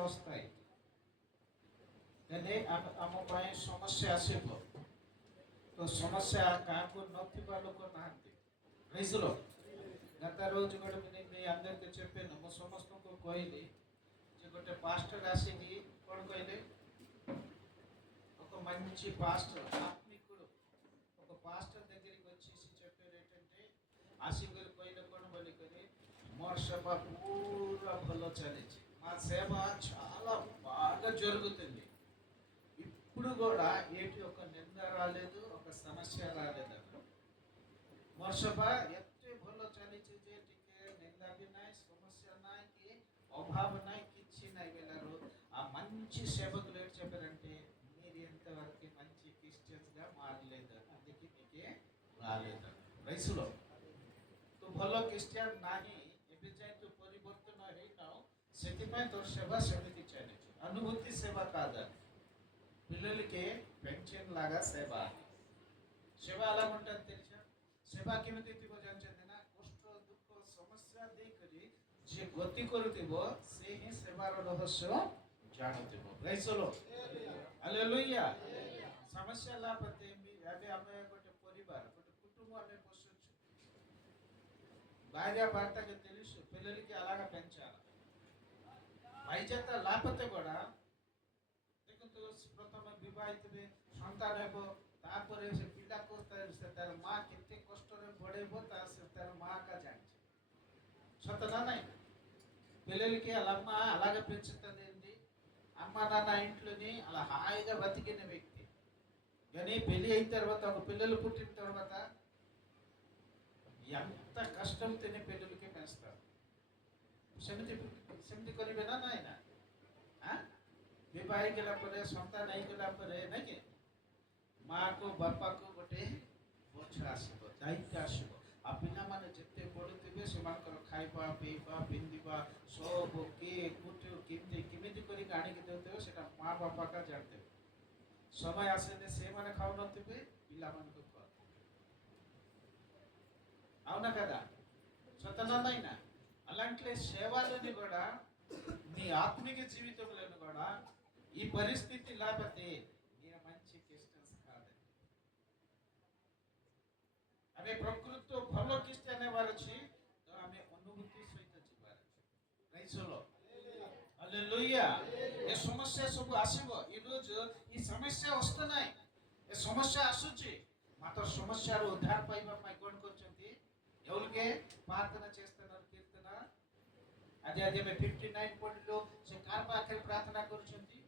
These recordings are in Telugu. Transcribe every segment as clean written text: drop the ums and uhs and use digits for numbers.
ଅବସ୍ଥାয় ହେଲେ ଆମ ପାଇଁ ସମସ୍ୟା ଆସିବ। ତ ସମସ୍ୟା କାହାକୁ ନଥିବା ଲୋକ ନାହାନ୍ତି। ପ୍రైజ్లో గత రోజు కూడా నేను మీ అందరికీ చెప్పాను, ମୁଁ ସମସ୍ତଙ୍କୁ କହିଲି ଯେ ଗୋଟେ పాస్టర్ ଆସିକି କ'ଣ କହିଲେ, ఒక మంచి పాస్టర్ ఆత్మికుడు ఒక పాస్టర్ దగ్గరికి వచ్చేసి చెప్పారు ఏంటంటే, ଆସିକରି କହିଲେ କ'ଣ ବୋଲିକରି, ମୋର సేవ పూరా ଭଲ ଚାଲିଛି, మా సేవ చాలా బాగా జరుగుతుంది, ఇప్పుడు కూడా ఏంటి ఒక నింద రాలేదు, ఒక సమస్య రాలేదన్న। ମୋର ସେବା ଏତେ ଭଲ ଚାଲିଛି ଯେ ଟିକେ ନିନ୍ଦା ବି ନାହିଁ, ସମସ୍ୟା ନାହିଁ, କି ଅଭାବ ନାହିଁ, କିଛି ନାହିଁ ବେଲାରୁ ఆ మంచి సేవకులు ఏంటి చెప్పారంటే, మీరు ఎంతవరకు మంచి క్రిస్టియన్స్గా మారలేదు, అందుకే మీకే రాలేదు। రైసులో ତୁ ଭଲ ଖ୍ରୀଷ୍ଟିଆନ ନାହିଁ, ଏବେ ଯାଏ ତୁ ପରିବର୍ତ୍ତନ ହେଇନାవు, ସେଥିପାଇଁ ତୋର ସେବା ସେମିତି ଚାଲିଛି। ଅନୁଭୂତି ସେବା కాదని, పిల్లలకి పెన్షన్ లాగా సేవ। సేవ ఎలా ఉంటుంది తెలుసా? ସେବା କେମିତି ଥିବ ଜାଣିଛନ୍ତି ନା? କଷ୍ଟ ଦୁଃଖ ସମସ୍ୟା ଦେଇକରି ଯିଏ ଗତି କରୁଥିବ ସେ ହିଁ ସେବାର ରହସ୍ୟ ଜାଣୁଥିବ। ପ୍రైଜ୍ ଦ ଲର୍ଡ, ହାଲେଲୁୟା। ସମସ୍ୟା ହେଲା ପ୍ରତି ଏବେ ଆମେ ଗୋଟେ ପରିବାର, ଗୋଟେ కుటుంబం ଆମେ ବସୁଛୁ, భార్య భర్తకి తెలుసు పిల్లలకి అలాగా పెంచాలి। వైద్యత లేకపోతే కూడా ଦେଖନ୍ତୁ, ପ୍ରଥମ ବିବାହିତ ସନ୍ତାନ ହେବ, ତାପରେ ସେ ପିଲାକୁ ତାର ମା କେତେ కష్టରେ పడేబో ତାର ମା కా ଜାଣିଛି, సొంత నాన్న పిల్లలకి అలా అమ్మ అలాగే పెంచుతుందండి। అమ్మ నాన్న ఇంట్లోని అలా హాయిగా బతికిన వ్యక్తి, కానీ పెళ్ళి అయిన తర్వాత ఒక పిల్లలు పుట్టిన తర్వాత ఎంత కష్టం తినే పిల్లలకి పెంచుతారు। ସେମିତି ସେମିତି କରିବେ ନା ନାଇଁ ନା? ବିବାହ ହେଇଗଲା ପରେ, ସନ୍ତାନ ହେଇଗଲା ପରେ ନାଇଁ କି, ମାଆକୁ ବାପାକୁ ଗୋଟେ ବୋଝ ଆସିବ, ଦାୟିତ୍ୱ ଆସିବ। ଆଉ ପିଲାମାନେ ଯେତେ ପଢ଼ୁଥିବେ ସେମାନଙ୍କର ଖାଇବା ପିଇବା ପିନ୍ଧିବା ସବୁ କିଏ କେମିତି କରିକି ଆଣିକି ଦେଉଥିବେ ସେଟା ମା ବାପାକା ଜାଣିଦେବେ। ସମୟ ଆସିଲେ ସେମାନେ ଖାଉନଥିବେ, పిల్లମାନଙ୍କୁ ଖୁଆଉଥିବେ। అవునా కదా? సొంతంగా అయినా అలాంటి సేవలని కూడా నీ ఆత్మిక జీవితంలోని కూడా ఈ పరిస్థితి లేకపోతే మీరు మంచి క్రిస్టియన్స్ కాదు। ଆମେ ପ୍ରକୃତ ଭଲ ଖ୍ରୀଷ୍ଟିଆନ ହେବାର ଅଛି, ତ ଆମେ ଅନୁଭୂତି ସହିତ ଯିବାର ଅଛି। ପ୍రైଜ୍ ଦ ଲର୍ଡ, ହାଲେଲୁୟା। ଏ ସମସ୍ୟା ସବୁ ଆସିବ, ఈరోజు ఈ సమస్య వస్తున్నాయి, ଏ ସମସ୍ୟା ଆସୁଛି, ମାତ୍ର ସମସ୍ୟାରୁ ଉଦ୍ଧାର ପାଇବା ପାଇଁ କ'ଣ କରୁଛନ୍ତି? ఎవరికే ప్రార్థన చేస్తున్నారు? కీర్తన అదే అదే 59 పడిలో ସେ କାହାର ପାଖରେ ପ୍ରାର୍ଥନା କରୁଛନ୍ତି?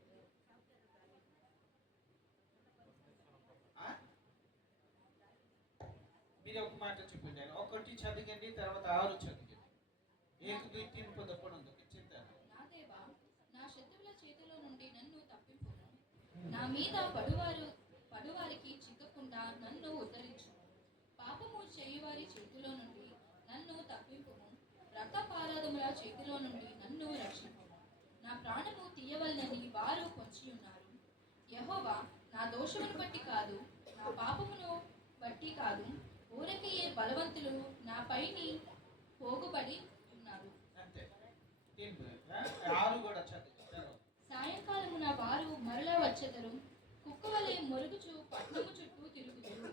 మీరు ఒక మాట చెప్పండి, ఒకటి చదివండి, తర్వాత 6 చదివండి। 1 2 3 పద పడండి చెప్తాను। నా దేవా, నా శత్రువుల చేతిలో నుండి నన్ను తప్పింపుము, నా మీద పడువారికి చిక్కకుండా నన్ను ఉద్ధరించు। పాపము చేయువారి చేతిలో నుండి నన్ను తప్పింపుము, రక్తపారాధముల చేతిలో నుండి నన్ను రక్షింపుము। నా ప్రాణము తీయవలనని వారు పొంచి ఉన్నారు। యెహోవా, నా దోషమును బట్టి కాదు, నా పాపమును బట్టి కాదు, ఊరకయే బలవంతులు నా పైని పోగుబడి ఉన్నారు। సాయంకాలమున వారు మరలా వచ్చెదరు, కుక్కవలే మొరుగుచు పట్టణము చుట్టూ తిరుగుదురు।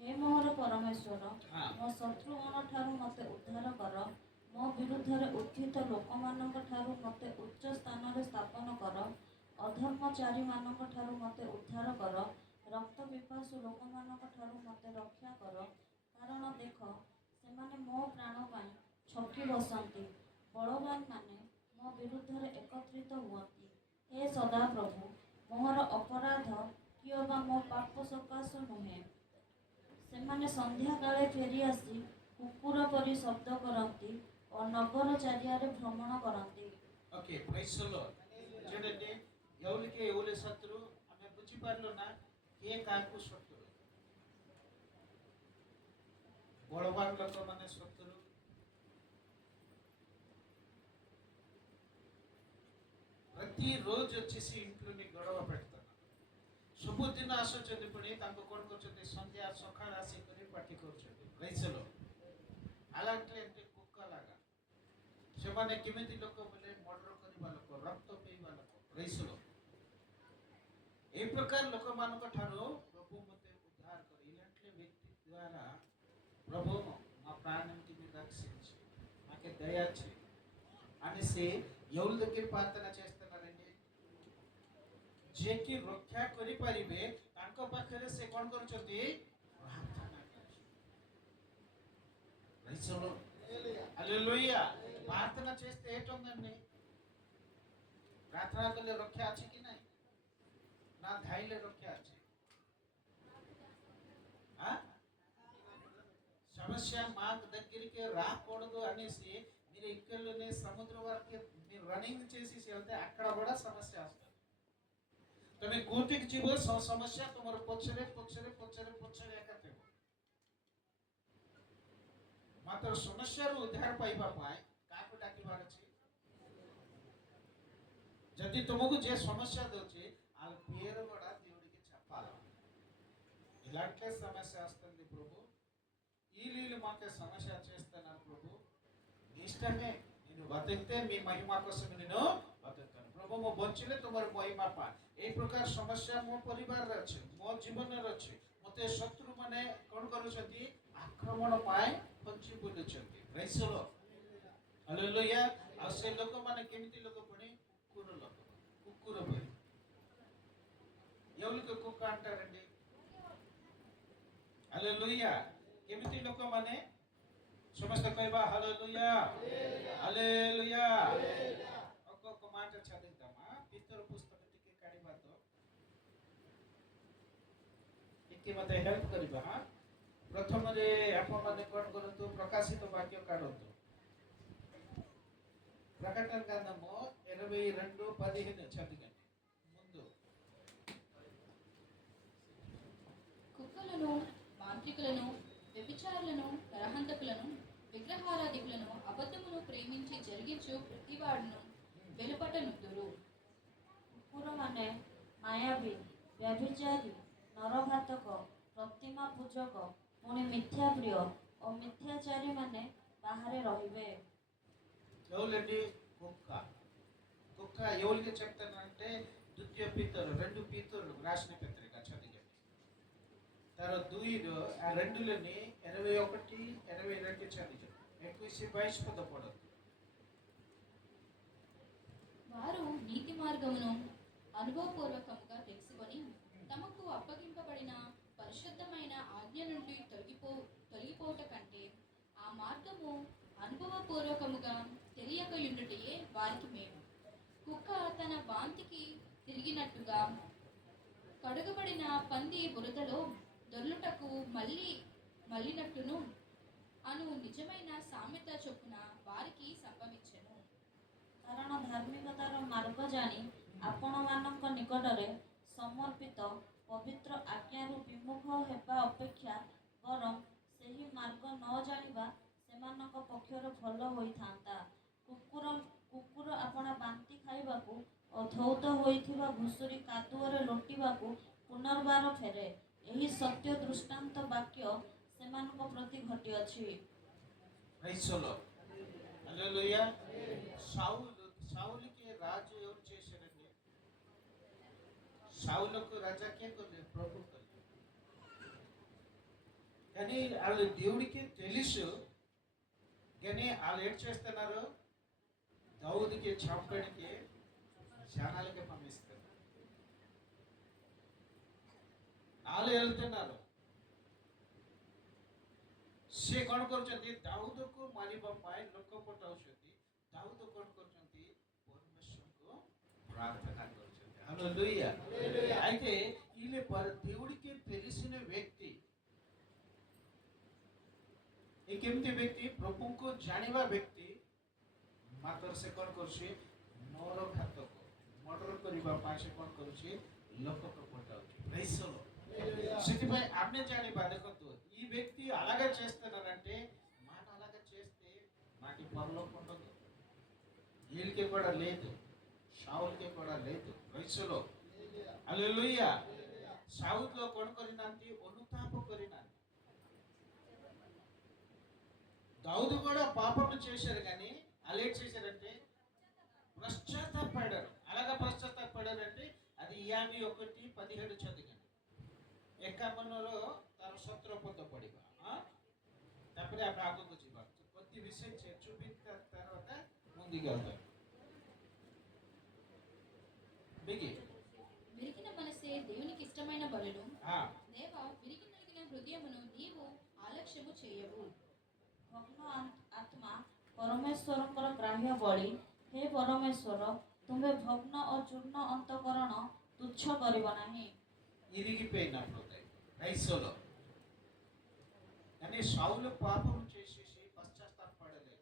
हे मोर परमेश्वर, मो शत्रुओं ठारू मते उद्धार कर, मो विरुद्ध उत्थित लोक मानक ठारू मते उच्च स्थान रे स्थापन कर, अधर्मचारी मानक ठारू मते उद्धार कर, रक्त पिपासु लोक मानक ठारू मते रक्षा कर। कारण देख, सेमाने मो प्राण पाई छकी बसंती, बलवान माने मो विरुद्ध एकत्रित हुअंती। हे सदा प्रभु, मोर अपराध किओ बा मो पाप सकाश नुहे। सेमाने संध्या काले फेरी आसी कुकुर परी शब्द करती और नगर चारियारे भ्रमण करती। Okay, praise the Lord. చూడండి, ఎవరికి ఎవరి శత్రు ఆమె బుచ్చిపార్లో నా ఏ కాకు శత్రు, బలవాన్ లోక మన శత్రు। ప్రతిరోజు వచ్చేసి ఇంట్లోని గొడవ పెడతాను। ସବୁଦିନ ଆସୁଛନ୍ତି, ପୁଣି ତାଙ୍କୁ କ'ଣ କରୁଛନ୍ତି? ସନ୍ଧ୍ୟା ସକାଳ ଆସିକରି ପାଟି କରୁଛନ୍ତି। ପ୍రైజ్లో అలాంటి కుక్క లాగా ସେ ସେମାନେ କେମିତି ଲୋକ ବୋଲେ ମର୍ଡର କରିବା ଲୋକ, ରକ୍ତ ପିଇବା ଲୋକ, ପ୍ରେସର এই প্রকার ଲୋକମାନଙ୍କ ଠାରୁ ପ୍ରଭୁ ମୋତେ ଉଦ୍ଧାର କରି ఇలాంటి వ్యక్తి ద్వారా ప్రభు మా ప్రాణానికి మీరు రక్షించి మాకు దయచి అనేసి ఎవరి దగ్గర ప్రార్థన చేస్తున్నారండి? ଯିଏକି ରକ୍ଷା କରିପାରିବେ ତାଙ୍କ ପାଖରେ ସେ କ'ଣ କରୁଛନ୍ତି? ପ୍ରାର୍ଥନା କରୁଛନ୍ତି। హల్లెలూయా। ప్రార్థన చేస్తే ఏటుందండి? ప్రార్థన కଲେ రక్ష ଅଛି କି ନାହିଁ? నా ధాయిలో రక్ష ଅଛି? సమస్య మా దగ్గరికి రాకూడదు అనేసి మీరు ఇక్కడనే సముద్రం వరకు మీరు రన్నింగ్ చేసి వెళ్తే అక్కడ కూడా సమస్య వస్తుంది। তুমি কোটিক জীব সমস্যা তোমার পছরে পছরে পছরে পছরে একাতে মাত্র সমস্যার উদ্ধার পাইবা পায় কাকে ডাকিবার আছে? যদি তোমাকে যে সমস্যা দଉଛି ఆ పేరు కూడా దేవుడికి చెప్పాలి। ఇలాంటి సమస్య వస్తుంది ప్రభు, ఈ లీలు మాకు సమస్య చేస్తున్నారు ప్రభు, ఇష్టమే నేను బతికితే మీ మహిమ కోసం నేను బతుకుతాను ప్రభు, ମୋ ବଞ୍ଚିଲେ ତୁମର ମହିମା ପା। এই ପ୍ରକାର ସମସ୍ୟା ମୋ ପରିବାରରେ ଅଛି, ମୋ ଜୀବନରେ ଅଛି। ମୋତେ ଶତ୍ରୁମାନେ କ'ଣ କରୁଛନ୍ତି? ଆକ୍ରମଣ ପାଇଁ ପଞ୍ଚି ବୁଲୁଛନ୍ତି। ପ୍ରେଜ୍ ଦ ଲର୍ଡ, ହାଲେଲୁୟା। ଆଉ ସେ ଲୋକମାନେ କେମିତି ଲୋକ? ପୁଣି କୁକୁର ଲୋକ, କୁକୁର ପରି। ఎవరికి కుక్క అంటారండి? హల్లెలూయా। କେମିତି ଲୋକମାନେ? ସମସ୍ତେ କହିବା హల్లెలూయా, హల్లెలూయా। ఒక్కొక్క మాట చదువుతామా? పితర పుస్తక ଟିକେ କାଢିବା ତ, ଟିକେ ମତେ ହେଲ୍ପ କରିବା। ପ୍ରଥମରେ ଆପଣମାନେ କ'ଣ କରନ୍ତୁ? ପ୍ରକାଶିତ ବାକ୍ୟ କାଢନ୍ତୁ। ప్రకటన గ్రంథము 22:15 చదవండి ముందు। కుక్కలను, మాంత్రికులను, వ్యభిచారులను, నరహంతకులను, విగ్రహారాధికులను, అబద్ధమును ప్రేమించి జరిగించు ప్రతివాడును వెలుపట నుద్దురు। କୁକୁରମାନେ ମାୟାବୀ, ବ୍ୟଭିଚାରୀ, ନରଘାତକ, ପ୍ରତିମା ପୂଜକ, ପୁଣି ମିଥ୍ୟାପ୍ରିୟ ଓ ମିଥ୍ୟାଚାରୀମାନେ ବାହାରେ ରହିବେ। ఎవరండి? కుక్క। కుక్క ఎవరికి చెప్తానంటే ద్వితీయ పీతరు 2 పీతరు రాసిన పత్రిక చదివండి। తర్వాత 2 ఆ 2లోని 21, 22 చదివండి। 21-22 పద పడదు। వారు నీతి మార్గమును అనుభవపూర్వకముగా తెలుసుకొని తమకు అప్పగింపబడిన పరిశుద్ధమైన ఆజ్ఞ నుండి తొలగిపోట కంటే ఆ మార్గము అనుభవపూర్వకముగా తెలియకయుండుటయే వారికి మేలు। కుక్క తన వాంతికి తిరిగినట్టుగా కడుగబడిన పంది బురదలో దొర్లుటకు మళ్ళినట్టును అను నిజమైన సామెత చొప్పున వారికి సంభవించెను। କାରଣ ଧାର୍ମିକତାର ମାର୍ଗ ଜାଣି ଆପଣମାନଙ୍କ ନିକଟରେ ସମର୍ପିତ ପବିତ୍ର ଆଜ୍ଞାରୁ ବିମୁଖ ହେବା ଅପେକ୍ଷା ବରଂ ସେହି ମାର୍ଗ ନ ଜାଣିବା ସେମାନଙ୍କ ପକ୍ଷରେ ଭଲ ହୋଇଥାନ୍ତା। କୁକୁର ଆପଣା ବାନ୍ତି ଖାଇବାକୁ ଓ ଧୌତ ହୋଇଥିବା ଘୁଷୁରି କାଦୁଅରେ ଲୋଟିବାକୁ ପୁନର୍ବାର ଫେରେ। ଏହି ସତ୍ୟ ଦୃଷ୍ଟାନ୍ତ ବାକ୍ୟ ସେମାନଙ୍କ ପ୍ରତି ଘଟିଅଛି। ప్రైజ్ ద లార్డ్, హల్లెలూయా। సావులుకి రాజు ఎవరు చేశారండి? సావులకు రాజా కే కొలే? ప్రభు కొలే। కానీ వాళ్ళు దేవుడికి తెలుసు, కానీ వాళ్ళు ఏం చేస్తున్నారు? దావీదుకి చంపడానికి జనాలకి పంపిస్తారు। వాళ్ళు వెళ్తున్నారు। ସେ କ'ଣ କରୁଛନ୍ତି? ଦାଉଦକୁ ମାରିବା ପାଇଁ ଲୋକ ପଠାଉଛନ୍ତି। ଦାଉଦ କ'ଣ କରୁଛନ୍ତି? పరమేశ్వరుకు ప్రార్థన କରୁଛନ୍ତି। హల్లెలూయా। అయితే వీళ్ళ దేవుడికి తెలిసిన వ్యక్తి, ଏ କେମିତି ବ୍ୟକ୍ତି? ପ୍ରଭୁଙ୍କୁ ଜାଣିବା ବ୍ୟକ୍ତି ମାତ୍ର ସେ କ'ଣ କରୁଛି? ନରଘାତକ, ମର୍ଡର କରିବା ପାଇଁ ସେ କ'ଣ କରୁଛି? ଲୋକକୁ ପଠାଉଛି। ପ୍రైజ్ ଦ లార్డ్। ସେଥିପାଇଁ ଆମେ ଜାଣିବା, ଦେଖନ୍ତୁ ఈ వ్యక్తి అలాగే చేస్తున్నారంటే మాట అలాగే చేస్తే మాకి పరలోకం ఉండదు। వీళ్ళకి కూడా లేదు, షావులకి కూడా లేదు। ప్రైజ్ ద లార్డ్, హల్లెలూయా। ସାଉଥలో କ'ଣ କରିନାହାନ୍ତି? ଅନୁତାପ କରିନାହାନ୍ତି। దావీదు కూడా పాపం చేశారు, కానీ వాళ్ళు ఏం చేశారు? 51:17 చదివాను. ଏକାବନର ତାର 17 ପଦ ପଢିବା। ତାପରେ ଆମେ ଆଗକୁ ଯିବା। ପ୍ରତି ବିଷୟ ଚୁପି తర్వాత ముందుకు వెళ్తాం। బిగి విరిగిన మనసే దేవునికి ఇష్టమైన బలులు. ఆ దేవా, విరిగి నలిగిన హృదయమును నీవు ఆలక్ష్యము చేయవు. ଭଗ୍ନ ଆତ୍ମା ପରମେଶ୍ୱରଙ୍କର ଗ୍ରାହ୍ୟ ବଳି। ହେ ପରମେଶ୍ୱର, ତୁମ୍ଭେ ଭଗ୍ନ ଓ ଚୂର୍ଣ୍ଣ ଅନ୍ତଃକରଣ ତୁଚ୍ଛ କରିବ ନାହିଁ। ఇరిగిపోయిన హృదయం రైసోలో కానీ సౌలు పాపం చేసేసి పశ్చాత్తాపడలేదు.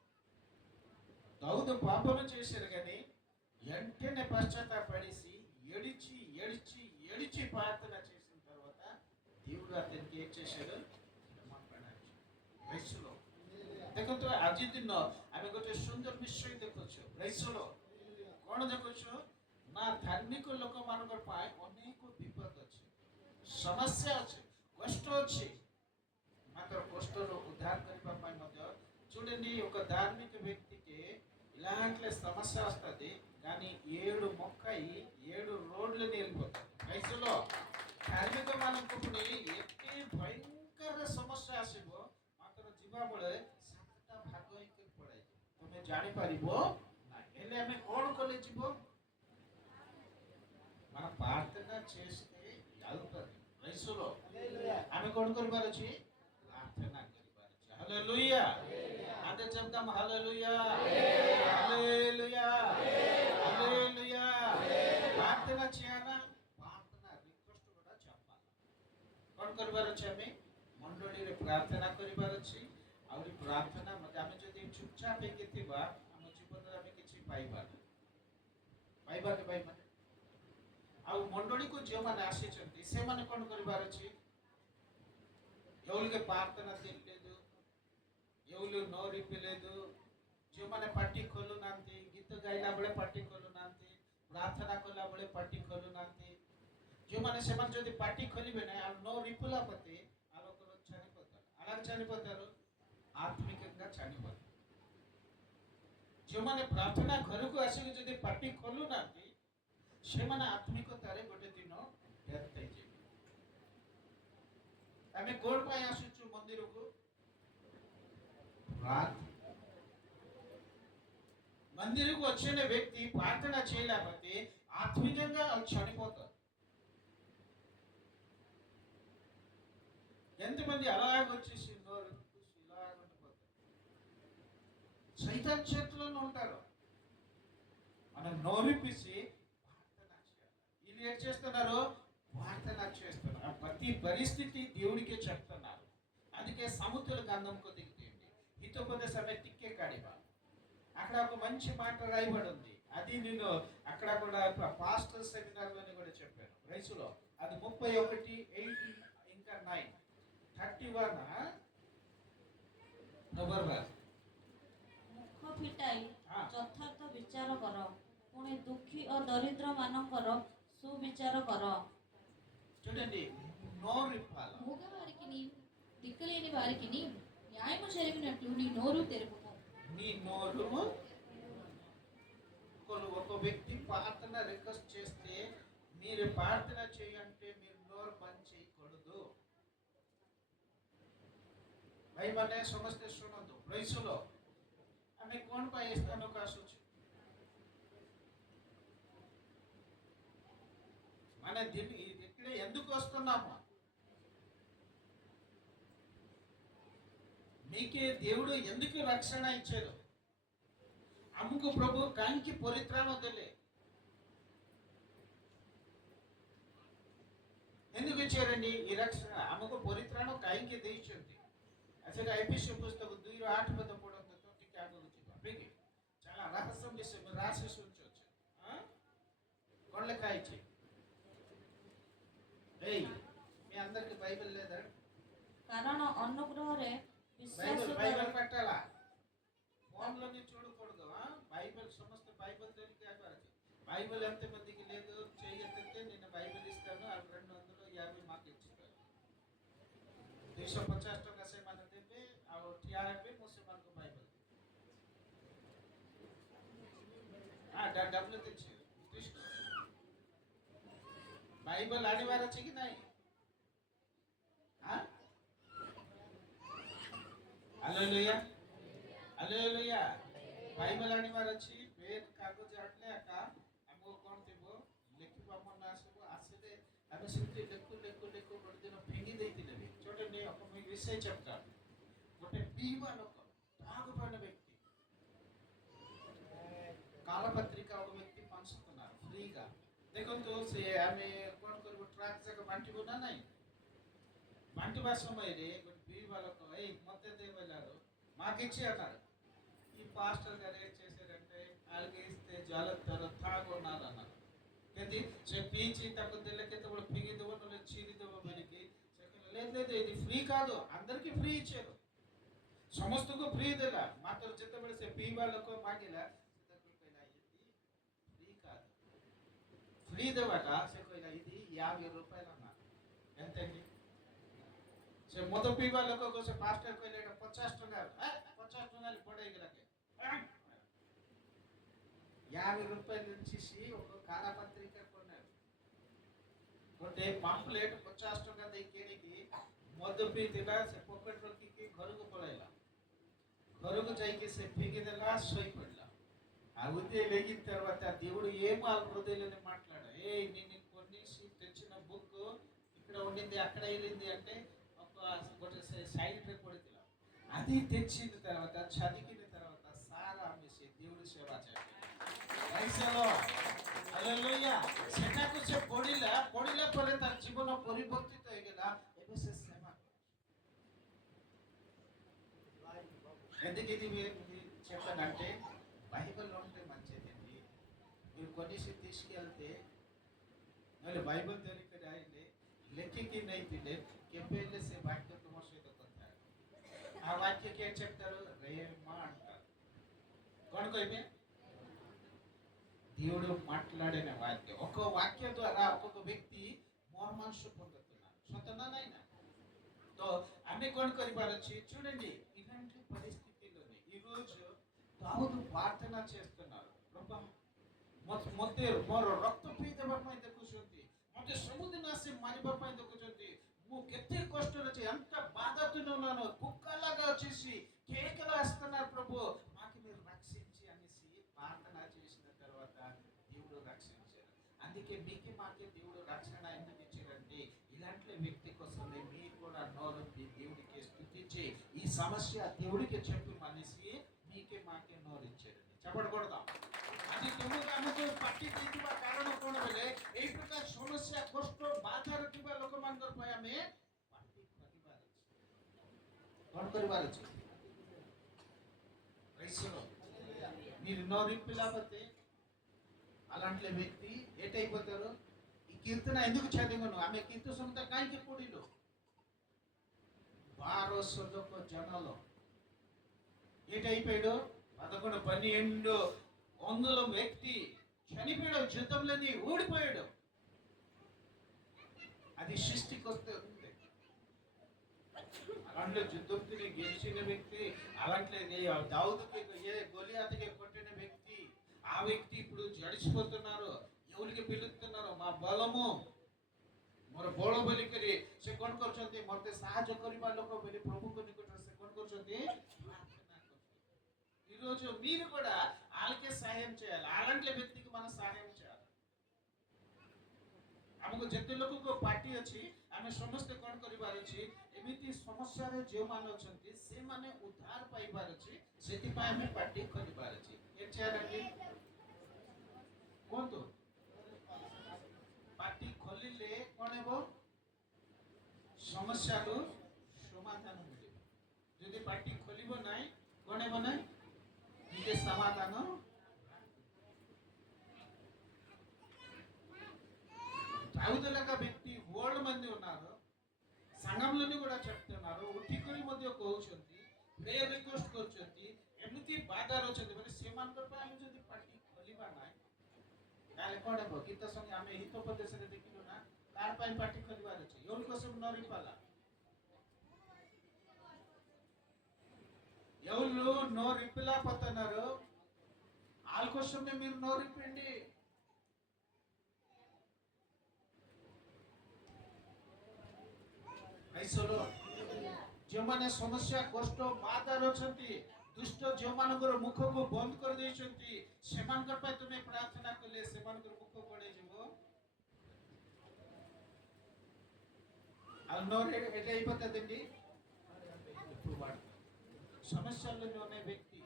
దావీదు పాపం చేశారు కానీ వెంటనే పశ్చాత్తాపడేసి ఏడిచి ఏడిచి ఏడిచి ప్రార్థన చేసిన తర్వాత దేవుడు అతనికి ఏం చేశాడు? రైసులో ଦେଖନ୍ତୁ ଆଜି ଦିନ ଆମେ ଗୋଟେ ସୁନ୍ଦର ବିଷୟ ଦେଖୁଛୁ। రైసులో କ'ଣ ଦେଖୁଛୁ ନା ଧାର୍ମିକ ଲୋକମାନଙ୍କ ପାଇଁ ଅନେକ ବିପଦ ଅଛି, ସମସ୍ୟା ଅଛି, କଷ୍ଟ ଅଛି। ମାତ୍ର କଷ୍ଟରୁ ଉଦ୍ଧାର କରିବା ପାଇଁ ମଧ୍ୟ చూడండి, ఒక ధార్మిక వ్యక్తికి ఇలాంటి సమస్య వస్తుంది కానీ 7 మొక్కయి 7 రోడ్లని వెళ్ళిపోతాయి। రైసులో ଧାର୍ମିକ ମାନଙ୍କୁ ପୁଣି ଏତେ ଭୟଙ୍କର ସମସ୍ୟା ଆସିବ ମାତ୍ର ଯିବା ବେଳେ 7ଟା ଭାଗ ହେଇକି ପଳାଇବ, ତମେ ଜାଣିପାରିବ ନାହିଁ। ହେଲେ ଆମେ କ'ଣ କଲେ ଯିବ? మన ప్రార్థన చేస్తే వెళ్తుంది। రైసులో ఆమె କ'ଣ କରିବାର ଅଛି? ప్రార్థన କରିବାର ଅଛି। హల్లెలూయా అంటే చెప్దాం, హల్లెలూయా హల్లెలూయా హల్లెలూయా। ప్రార్థన చేయాలా? ప్రార్థన రిక్వెస్ట్ కూడా చెప్పాలి। କ'ଣ କରିବାର ଅଛି? ଆମେ ମଣ୍ଡଳୀରେ ପ୍ରାର୍ଥନା କରିବାର ଅଛି। ଆହୁରି ପ୍ରାର୍ଥନା ଆମେ ଯଦି ଚୁପଚାପ ହେଇକି ଥିବା ଆମ ଜୀବନରେ ଆମେ କିଛି ପାଇବାନି। ପାଇବା କି ପାଇବାନି? ଆଉ ମଣ୍ଡଳୀକୁ ଯେଉଁମାନେ ଆସିଛନ୍ତି ସେମାନେ କ'ଣ କରିବାର ଅଛି? ఎవరికి ప్రార్థన తెలియలేదు, ఎవరు నోరు ఇప్పలేదు, ଯେଉଁମାନେ ପାଟି ଖୋଲୁନାହାନ୍ତି, ଗୀତ ଗାଇଲା ବେଳେ ପାଟି ଖୋଲୁନାହାନ୍ତି, ପ୍ରାର୍ଥନା କଲା ବେଳେ ପାଟି ଖୋଲୁନାହାନ୍ତି, ଯେଉଁମାନେ ସେମାନେ ଯଦି ପାଟି ଖୋଲିବେ ନାହିଁ ଆଉ నోరు ఇప్పలేకపోతే ఆ లోకలు చనిపోతారు। అలా చనిపోతారు, ఆత్మికంగా చనిపోతారు। ଯେଉଁମାନେ ପ୍ରାର୍ଥନା ଘରକୁ ଆସିକି ଯଦି ପାଟି ଖୋଲୁନାହାନ୍ତି ସେମାନେ ଆତ୍ମିକତାରେ ଗୋଟେ ଦିନ ଡେଥ୍ ହେଇଯିବେ। ଆମେ କ'ଣ ପାଇଁ ଆସୁଛୁ ମନ୍ଦିରକୁ? మందిరకు వచ్చిన వ్యక్తి ప్రార్థన చేయలేకపోతే ఆత్మీయంగా చనిపోతారు। ఎంతమంది అలాగొచ్చేసి నోరు ఇలాగొండిపోతారు, సైతాన్ చేతుల్లో ఉంటారు। మనం నోరిపిసి ప్రార్థన చేయాలి। వీళ్ళు ఏం చేస్తున్నారు? ప్రార్థన చేస్తున్నారు। ప్రతి పరిస్థితి దేవుడికే చెప్తున్నారు। అందుకే సముద్ర గంధంకు దిగుతుంది హితోపదేశ టిక్కే కాడివా అక్కడ ఒక మంచి మాట రాయబడి ఉంది। అది నేను అక్కడ కూడా పాస్టర్ సెమినార్లోని కూడా చెప్పాను। రైసులో అది 31, 8 ఇంకా 9, 31 ମୁଖ ଫିଟାଇ ଯଥାର୍ଥ ବିଚାର କର, ପୁଣି ଦୁଃଖୀ ଓ ଦରିଦ୍ର ମାନଙ୍କର ସୁବିଚାର କର। చూడండి, నోరు ఇప్పాలి। మూగవారికి దిక్కులేని వారికి న్యాయము జరిగినట్లు నీ నోరు తెరుపుము। నీ నోరు ఒక వ్యక్తి ప్రార్థన రిక్వెస్ట్ చేస్తే మీరు ప్రార్థన చేయంటే మీరు నోరు బంద్ చేయకూడదు। ଭାଇମାନେ ସମସ୍ତେ ଶୁଣନ୍ତୁ, రైసులో ଆମେ କ'ଣ ପାଇଁ ସ୍ଥାନକୁ ଆସୁଛୁ? మన ఇక్కడ ఎందుకు వస్తున్నాము? మీకే దేవుడు ఎందుకు రక్షణ ఇచ్చారు? ଆମକୁ ପ୍ରଭୁ କାହିଁକି ପରିତ୍ରାଣ ଦେଲେ? ఎందుకు ఇచ్చారండి ఈ రక్షణ? ଆମକୁ ପରିତ୍ରାଣ କାହିଁକି ଦେଇଛନ୍ତି? ସେଟା ଏଫେସୀୟ ପୁସ୍ତକ 2:8 ପଦ ପଢନ୍ତୁ ତ ଟିକେ ଆଗକୁ ଯିବା। ଠିକ చాలా రహస్యం విషయం రాసేసి ఉంచొచ్చు। କ'ଣ ଲେଖା ହେଇଛି? మీ అందరికి బైబిల్ లేదా? କାରଣ ଅନୁଗ୍ରହରେ బైబిల్ పెట్టాలా? ఫోన్లోని చూడకూడదు। బైబిల్ ସମସ୍ତେ బైబిల్ తెలియక ఆగారు। బైబిల్ ఎంతమందికి లేదు చేయగలిగితే నేను బైబిల్ ఇస్తాను, ఆ 250 మాకు ఇచ్చిస్తారు। 250 ଟଙ୍କା ସେମାନେ ଦେବେ ଆଉ ଠିଆ ହେବେ, ମୁଁ ସେମାନଙ୍କୁ ବାଇବଲ ଡబ్బులు తెచ్చి తీసుకో। ବାଇବଲ ଆଣିବାର ଅଛି କି ନାହିଁ? Hallelujah hallelujah. ବାଇବଲ ଆଣିବାର ଅଛି। ପେନ୍ କାଗଜ ଆଣିଲେ ଏକା ଆମକୁ କ'ଣ ଥିବ ଲେଖିବା ମନ ଆସିବ। ଆସିଲେ ଆମେ ସେମିତି ଲେଖୁ ଲେଖୁ ଲେଖୁ ଗୋଟେ ଦିନ ଫିଙ୍ଗି ଦେଇଥିଲେ ବି చూడండి ఒక మీకు విషయం చెప్తాను. ଗୋଟେ ପିଇବା ଲୋକ తాగుపోయిన వ్యక్తి కాలపత్రిక ఒక వ్యక్తి పంచుతున్నారు ఫ్రీగా. ଦେଖନ୍ତୁ ସେ ଆମେ କ'ଣ କରିବୁ ଟ୍ରାକ୍ ଯାକ ବାଣ୍ଟିବୁ ନା ନାହିଁ? ବାଣ୍ଟିବା ସମୟରେ ଗୋଟେ ପିଇବା ଲୋକ ଏଇ ମୋତେ ଦେ ବୋଇଲାରୁ మాకు ఇచ్చి అన్నాడు. ఈ పాస్టర్ గారు ఏం చేశారంటే వాళ్ళకి ఇస్తే జ్వాలతారు తాగున్నారు అన్నారు. କେମିତି ସେ ପିଇଛି ତାକୁ ଦେଲେ କେତେବେଳେ ଫିଙ୍ଗି ଦେବ ନହେଲେ ଛିରି ଦେବ ବୋଲିକି ସେ କହିଲେ లేదు లేదు ఇది ఫ్రీ కాదు, అందరికీ ఫ్రీ ఇచ్చారు, ସମସ୍ତଙ୍କୁ ఫ్రీ ଦେଲା। ମାତ୍ର ଯେତେବେଳେ ସେ ପିଇବା ଲୋକ ମାଗିଲା ସେତେବେଳେ କହିଲା ఇది ఫ్రీ కాదు, ఫ్రీ ଦେବାଟା ସେ କହିଲା ఇది 50 రూపాయలు అన్నారు। ఎంతండి? ସେ ମଦ ପିଇବା ଲୋକକୁ ସେ ପାଷ୍ଟର କହିଲେ ଏଇଟା 50 ଟଙ୍କା, 50 ଟଙ୍କା ପଡ଼େଇଗଲାକେ 50 రూపాయలు ఇచ్చేసి ఒక కాలపత్రిక కొన్నాడు। ଗୋଟେ ପାମ୍ପଲେଟ୍ 50 ଟଙ୍କା ଦେଇ କିଣିକି ମଦ ପିଇଥିଲା। ସେ ପକେଟ ରଖିକି ଘରକୁ ପଳେଇଲା। ଘରକୁ ଯାଇକି ସେ ଫିଙ୍ଗିଦେଲା, ଶୋଇପଡ଼ିଲା। ଆଉ ఉదయం లేచిన తర్వాత దేవుడు ఏం వాళ్ళ హృదయంలోనే మాట్లాడా, ఏ నేను కొనేసి తెచ్చిన బుక్ ఇక్కడ ఉండింది అక్కడ వెళ్ళింది అంటే ଗୋଟେ సైడ్ରେ ପଡ଼ିଥିଲା। అది తెచ్చిన తర్వాత చదివిన తర్వాత సారా ఆమెసి దేవుడి సేవ చేయాలి। ହାଲେଲୁୟା। ସେଟାକୁ ସେ ପଢିଲା ପରେ ତାର ଜୀବନ ପରିବର୍ତ୍ତିତ ହେଇଗଲା। ଏବେ ସେ సేవ ఎందుకు ఇది చెప్పానంటే బైబిల్ ఉంటే మంచిదండి। మీరు కొనేసి తీసుకెళ్తే నହେଲେ బైబిల్ ଧରିକି ଆଇଲେ ଲେଖିକି ନେଇଥିଲେ କେବେ ହେଲେ ସେ ବାକ୍ୟ ତୁମ ସହିତ କଥା ହେବେ। ఆ వాక్యకి ఏం చెప్తారు? రేమా అంటారు। କ'ଣ କହିବେ? దేవుడు మాట్లాడిన వాక్యం। ఒక వాక్యం ద్వారా ఒక్కొక్క వ్యక్తి మోర్మాంసు పొందుతున్నారు। సొంతనా నాయనా? తో ଆମେ କ'ଣ କରିବାର ଅଛି? చూడండి ఇలాంటి పరిస్థితుల్లోనే ఈరోజు దావీదు ప్రార్థన చేస్తున్నారు। ప్రభా ମୋତେ ମୋର ରକ୍ତ ପିଇଦେବା ପାଇଁ ଦେଖୁଛନ୍ତି, ମୋତେ ସବୁଦିନ ଆସି ମାରିବା ପାଇଁ ଦେଖୁଛନ୍ତି, ମୁଁ କେତେ କଷ୍ଟରେ ଅଛି, ఎంత బాధతో ఉన్నాను, కుక్కలాగా వచ్చేసి కేకలు వేస్తున్నారు ప్రభు, మాకు మీరు రక్షించి అనేసి ప్రార్థన చేసిన తర్వాత దేవుడు రక్షించారు। అందుకే మీకు మాకే దేవుడు రక్షణ ఎందుకు ఇచ్చారంటే ఇలాంటి వ్యక్తి కోసమే మీరు కూడా నోరొప్పి దేవుడికి స్తుతించి ఈ సమస్య దేవుడికి చెప్పి మనిషి మీకే మాకే నోరిచ్చారండి। చెప్పకూడదా? ଆଜି ତୁମକୁ ଆମକୁ ପାଟି ଦେଇଥିବା କାରଣ କ'ଣ ବୋଲେ ଏଇ ପ୍ରକାର ସମସ୍ୟା କଷ୍ଟ ବାଧାରେ ଥିବା ଲୋକମାନଙ୍କ ପାଇଁ ଆମେ ପାଟି କରିବାର ଅଛି। କ'ଣ କରିବାର ଅଛି? మీరు నోరిప్పిలాపోతే అలాంటి వ్యక్తి ఏటైపోతారు? ఈ కీర్తన ఎందుకు చదివాను? ఆమె కీర్తన సంగత కాయకి పొడిలో 1200 జనాలు ఏటైపోయాడు? 11 12 వందల వ్యక్తి చనిపోయాడు, యుద్ధంలోని ఓడిపోయాడు। అది సృష్టికి వస్తే ఉంది। అలాంటి యుద్ధంతో గెలిచిన వ్యక్తి, అలాంటి దావీదుకి గొలియాతుకి కొట్టిన వ్యక్తి, ఆ వ్యక్తి ఇప్పుడు జడిసిపోతున్నారు। ఎవరికి పిలుస్తున్నారు? మా బలము ମୋର ବଳ ବୋଲିକରି ସେ କ'ଣ କରୁଛନ୍ତି? ମୋତେ ସାହାଯ୍ୟ କରିବା ଲୋକ ବୋଲି ప్రభుకు ନିକଟରେ ସେ କ'ଣ କରୁଛନ୍ତି? ప్రార్థన କରୁଛନ୍ତି। ఈరోజు మీరు కూడా వాళ్ళకే సహాయం చేయాలి। అలాంటి వ్యక్తికి మనం సహాయం చేయాలి। ଆମକୁ ଯେତେ ଲୋକଙ୍କ ପାର୍ଟି ଅଛି ଆମେ ସମସ୍ତେ କ'ଣ କରିବାର ଅଛି? ଏମିତି ସମସ୍ୟାରେ ଯେଉଁମାନେ ଅଛନ୍ତି ସେମାନେ ଉଦ୍ଧାର ପାଇବାର ଅଛି, ସେଥିପାଇଁ ଆମେ ପାର୍ଟି କରିବାର ଅଛି। ଏ ଚାରିଟି କୁହନ୍ତୁ। ପାର୍ଟି ଖୋଲିଲେ କ'ଣ ହେବ? ସମସ୍ୟାରୁ ସମାଧାନ ମିଳିବ। ଯଦି ପାର୍ଟି ଖୋଲିବ ନାହିଁ କ'ଣ ହେବ? ନାହିଁ ନିଜେ ସମାଧାନ। దావీదులాగా వ్యక్తి ఓల్డ్ మంది ఉన్నారు, సంఘంలోని కూడా చెప్తున్నారు, ఉట్టికొని ମଧ୍ୟ କହୁଛନ୍ତି, ପ୍ରେୟର ରିକ୍ୱେଷ୍ଟ କରୁଛନ୍ତି, ଏମିତି ବାଧାରେ ଅଛନ୍ତି ମାନେ ସେମାନଙ୍କ ପାଇଁ ଆମେ ଯଦି ପାର୍ଟି ଖୋଲିବା ନାହିଁ ତାହେଲେ କ'ଣ ହେବ? ଗୀତ ସଙ୍ଗେ ଆମେ ହିତୋପଦେଶରେ ଦେଖିଲୁ ନା କାହାର ପାଇଁ ପାର୍ଟି ଖୋଲିବାର ଅଛି? ఎవరి కోసం నోరిప్పాలా? ఎవరు నోరిప్పలేకపోతున్నారు వాళ్ళ కోసమే మీరు నోరిప్పండి। ପ୍ରାଇସଲୋ ଯେଉଁମାନେ ସମସ୍ୟା କଷ୍ଟ ବାଧାରେ ଅଛନ୍ତି, ଦୁଷ୍ଟ ଯେଉଁମାନଙ୍କର ମୁଖକୁ ବନ୍ଦ କରିଦେଇଛନ୍ତି, ସେମାନଙ୍କ ପାଇଁ ତୁମେ ପ୍ରାର୍ଥନା କଲେ ସେମାନଙ୍କର ମୁଖ କଡ଼େଇ ଯିବ। ଆଉ ନହେଲେ এটা এই কথা দেননি సమస్యల్లోనే వ్యక్తి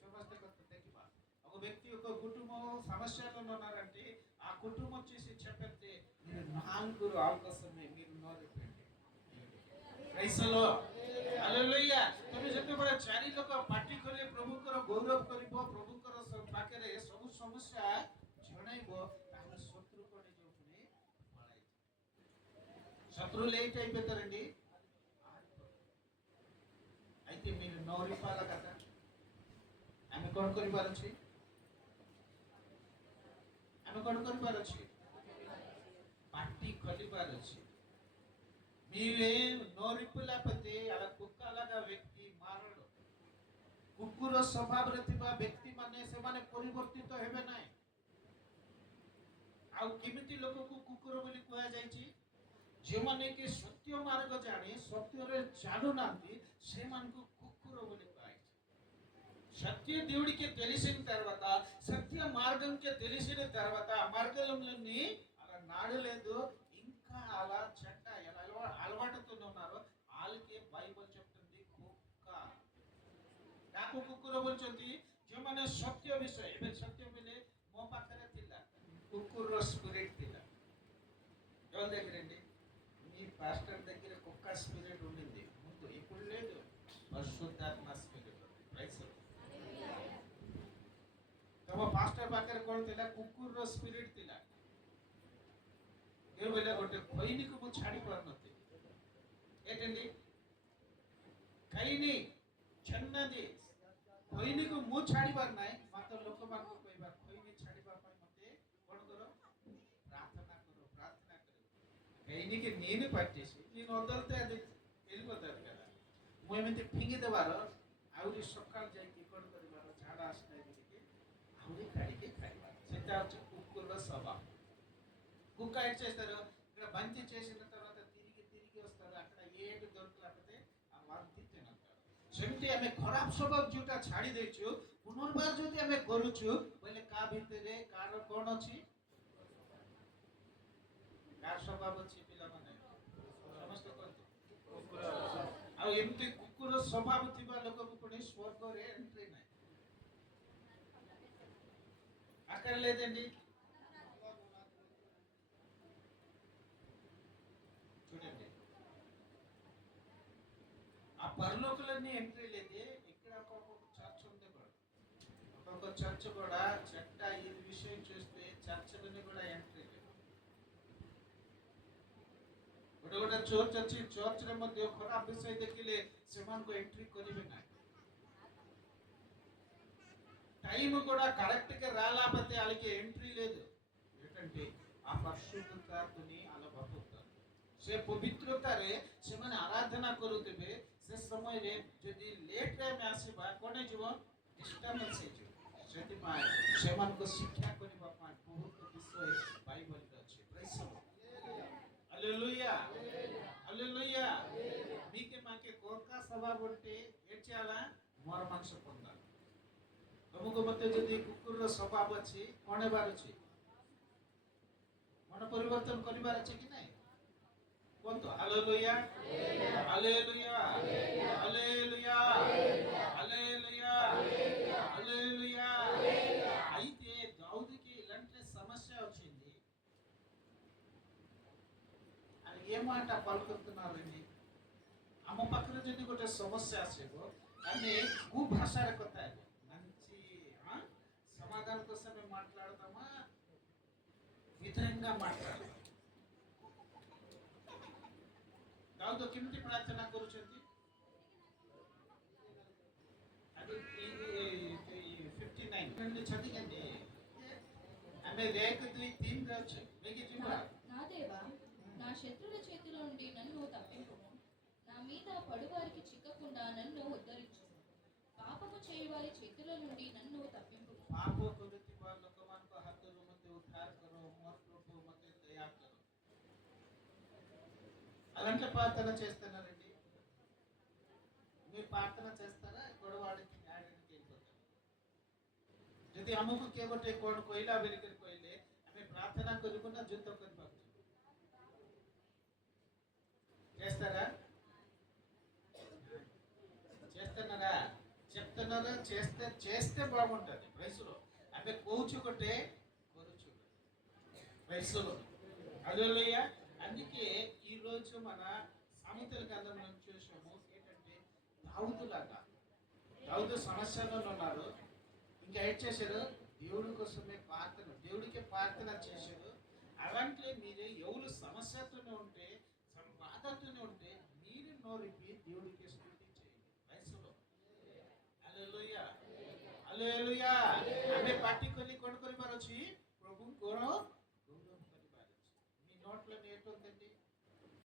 సమస్త ଦେଖିବା ఒక వ్యక్తి ఒక కుటుంబం సమస్యల్లో ఉన్నారంటే ఆ కుటుంబం వచ్చేసి చెప్పండి మీరు నాలుగురు అవకాశమే మీరు నోరెప్పండి ପ୍ରାଇସଲୋ ହାଲେଲୁୟା। ତମେ ଯେତେବେଳେ ଚାରି ଲୋକ ପାଟି କଲେ ପ୍ରଭୁଙ୍କର ଗୌରବ କରିବ, ପ୍ରଭୁଙ୍କର ପାଖରେ ସବୁ ସମସ୍ୟା ଜଣାଇବ, ତାହେଲେ ଶତ୍ରୁ କଣ ଯୋଉ ପୁଣି ପଳାଇ శత్రువులు లేట్ అయిపోతారండి। అయితే మీరు నోరిపాల కదా ଆମେ କଣ କରିବାର ଅଛି? ଆମେ କଣ କରିବାର ଅଛି? ପାଟି ଖୋଲିବାର ଅଛି। మీరే నోరిపులేకపోతే అలా కుక్కలాగా వ్యక్తి మారడు। କୁକୁର ସ୍ୱଭାବରେ ଥିବା ବ୍ୟକ୍ତିମାନେ ସେମାନେ ପରିବର୍ତ୍ତିତ ହେବେ ନାହିଁ। ଆଉ କେମିତି ଲୋକକୁ କୁକୁର ବୋଲି କୁହାଯାଇଛି? ଯେଉଁମାନେ କି ସତ୍ୟ ମାର୍ଗ ଜାଣି ସତ୍ୟରେ చాలునాంది ସେମାନଙ୍କୁ కుక్కుర ବୋଲି కుహాయింది। సత్య దేవుడికి తెలిసిన తర్వాత, సత్య మార్గంకి తెలిసిన తర్వాత ఆ మార్గంలోని అలా నాడలేదు, ఇంకా అలా చెడ్డ ఎలా అలవాటుతో ఉన్నారో వాళ్ళకి బైబిల్ చెప్తుంది కుక్క। କାହାକୁ କୁକୁର ବୋଲୁଛନ୍ତି? ଯେଉଁମାନେ ସତ୍ୟ ବିଷୟ, ଏବେ ସତ୍ୟ ବୋଲେ ମୋ ପାଖରେ ଥିଲା କୁକୁର ସ୍ପିରିଟ୍ ଥିଲା। ఎవరి దగ్గరండి? మీ పాస్టర్ దగ్గర కుక్క స్పిరిట్ ఉండింది ముందు, ఇప్పుడు లేదు, పరిశుద్ధాత్మ స్పిరిట్। ତମ ପାଷ୍ଟର ପାଖରେ କଣ ଥିଲା? କୁକୁରର ସ୍ପିରିଟ୍ ଥିଲା। ଏ ବୋଲେ ଗୋଟେ ଖଇନିକୁ ମୁଁ ଛାଡ଼ି ପାରୁନଥିଲି। ఏంటండి? ఖైని ଛେନ୍ନାଦି ଖଇନିକୁ ମୁଁ ଛାଡ଼ି ପାରୁନାହିଁ, ମାତ୍ର ଲୋକମାନଙ୍କୁ କହିବା ଖଇନି ଛାଡ଼ିବା ପାଇଁ ମତେ କଣ କର? ప్రార్థన కరు, ప్రార్థన కరు। ఖైనికి నేను పట్టేసి నేను వదలితే అది వెళ్ళిపోతారు కదా। ମୁଁ ଏମିତି ଫିଙ୍ଗି ଦେବାର, ଆହୁରି ସକାଳ ଯାଇକି କଣ କରିବାର, ଝାଡ଼ା ଆସିଲା ଏମିତିକି ଆହୁରି କାଢ଼ିକି ଖାଇବାର। ସେଟା ହଉଛି କୁକୁରର ସ୍ୱଭାବ। కుక్క ఏం చేస్తారు? ఇక్కడ బంతి చేసిన తర్వాత తిరిగి తిరిగి వస్తారు, అక్కడ ఏడు దొరకలేకపోతే ఆ బంతి తినంటారు। ସେମିତି ଆମେ ଖରାପ ସ୍ୱଭାବ ଯୋଉଟା ଛାଡ଼ି ଦେଇଛୁ, ପୁନର୍ବାର ଯଦି ଆମେ କରୁଛୁ ବୋଇଲେ କା ଭିତରେ କାର କଣ ଅଛି? କାର ସ୍ୱଭାବ ଅଛି ପିଲାମାନେ? ସମସ୍ତେ କୁହନ୍ତୁ ଆଉ ଏମିତି କୁକୁର ସ୍ୱଭାବ ଥିବା ଲୋକକୁ ପୁଣି ସ୍ୱର୍ଗରେ ଏଣ୍ଟ୍ରି ନାହିଁ। అక్కడ లేదండి। చూడండి, ఆ పరలోకంలోని ఎంట్రీ లేదే। ఇక్కడ ఒక్కొక్క చర్చ్ ఉంది కూడా, ఒక్కొక్క చర్చ్ కూడా చెడ్డ ఈ విషయం చూస్తే చర్చలని కూడా ఎంట్రీ లేదు। ଗୋଟେ ଗୋଟେ ଚର୍ଚ୍ଚ ଅଛି, ଚର୍ଚ୍ଚରେ ମଧ୍ୟ ଖରାପ ବିଷୟ ଦେଖିଲେ ସେମାନଙ୍କୁ ଏଣ୍ଟ୍ରି କରିବେ ନାହିଁ। టైం కూడా కరెక్ట్గా రాలేకపోతే వాళ్ళకి ఎంట్రీ లేదు। ఏంటంటే ఆ పరిశుద్ధతని అలా బతుకుతారు। ସେ ପବିତ୍ରତାରେ ସେମାନେ ଆରାଧନା କରୁଥିବେ। ସେ ସମୟରେ ଯଦି ଲେଟ୍ରେ ଆମେ ଆସିବା କ'ଣ ହେଇଯିବ? ଡିଷ୍ଟର୍ବାନ୍ସ ହେଇଯିବ। ସେଥିପାଇଁ ସେମାନଙ୍କୁ ଶିକ୍ଷା କରିବା ପାଇଁ ବହୁତ ବିଷୟ ବାଇବଲରେ ଅଛି। హల్లెలూయా హల్లెలూయా। మీకే మాకే కోకా స్వభావ ఉంటే ఏం చేయాలా? ମୋର ମାଂସ పొందాలి। ତମକୁ ମତେ ଯଦି କୁକୁରର ସ୍ୱଭାବ ଅଛି, କ'ଣ ହେବାର ଅଛି? ମନ ପରିବର୍ତ୍ତନ କରିବାର ଅଛି କି ନାହିଁ? କୁହନ୍ତୁ hallelujah hallelujah hallelujah hallelujah hallelujah. అయితే దావీదుకి ఇలాంటి సమస్య వచ్చింది, అని ఏ మాట పలుకుతున్నారండి? ଆମ ପାଖରେ ଯଦି ଗୋଟେ ସମସ୍ୟା ଆସିବ, ଆମେ କୋଉ ଭାଷାରେ କଥା ହେବା? మంచి సమాధాన కోసమే మాట్లాడదామా, విధంగా మాట్లాడదాం? దావీదు କେମିତି ପ୍ରାର୍ଥନା କରୁଛନ୍ତି? అది 59 చదివండి। ଆମେ 1 2 3 రావచ్చు మీకు చూడండి। నా దేవా, నా శత్రువుల చేతిలో నుండి నన్ను తప్పింపుము, నా మీద పడువారికి చిక్కకుండా నన్ను ఉద్ధరించు, పాపము చేయువారి చేతిలో నుండి నన్ను తప్పింపుము। पाप କରୁଥିବା ଲୋକମାନଙ୍କ ହାତରୁ ମୋତେ ଉଦ୍ଧାର କର, ମୋର ପ୍ରଭୁ ମୋତେ ଦୟା କର। అలాంటి ప్రార్థన చేస్తున్నారండి. మీరు ప్రార్థన చేస్తారా? గొడవాడికి ఆడికి వెళ్ళిపోతారు. যদি ଆମକୁ କିଏ ଗୋଟେ କଣ କହିଲା ବୋଲିକରି କହିଲେ ଆମେ ପ୍ରାର୍ଥନା କରିବୁ ନା ଯୁଦ୍ଧ କରିବାକୁ చేస్తారా? చేస్తున్నారా? చెప్తున్నారా? చేస్తే బాగుంటుంది. వయసులో ఆమె కోచు ఒకటే కొరుచు వయసులో హల్లెలూయా. అందుకే ఈరోజు మన సామెతల గ్రంథంలో చూసాము ఏంటంటే దావీదులాగా దావీదు సమస్యలో ఉన్నారు. ఇంకా ఏం చేశారు? దేవుడి కోసమే ప్రార్థన, దేవుడికే ప్రార్థన చేశారు. అలాంటి మీరు ఎవరు సమస్యతోనే ఉంటే బాధతోనే ఉంటే మీరు నోరిపి దేవుడికి స్తుతి చేయండి వయసులో. హల్లెలూయా హల్లెలూయా. ଆମେ ପାଟି କରି କଣ କରିବାର ଅଛି? ପ୍ରଭୁଙ୍କର ଗୌରବ କରିବାର ଅଛି. మీ నోట్లో నేర్చుందండి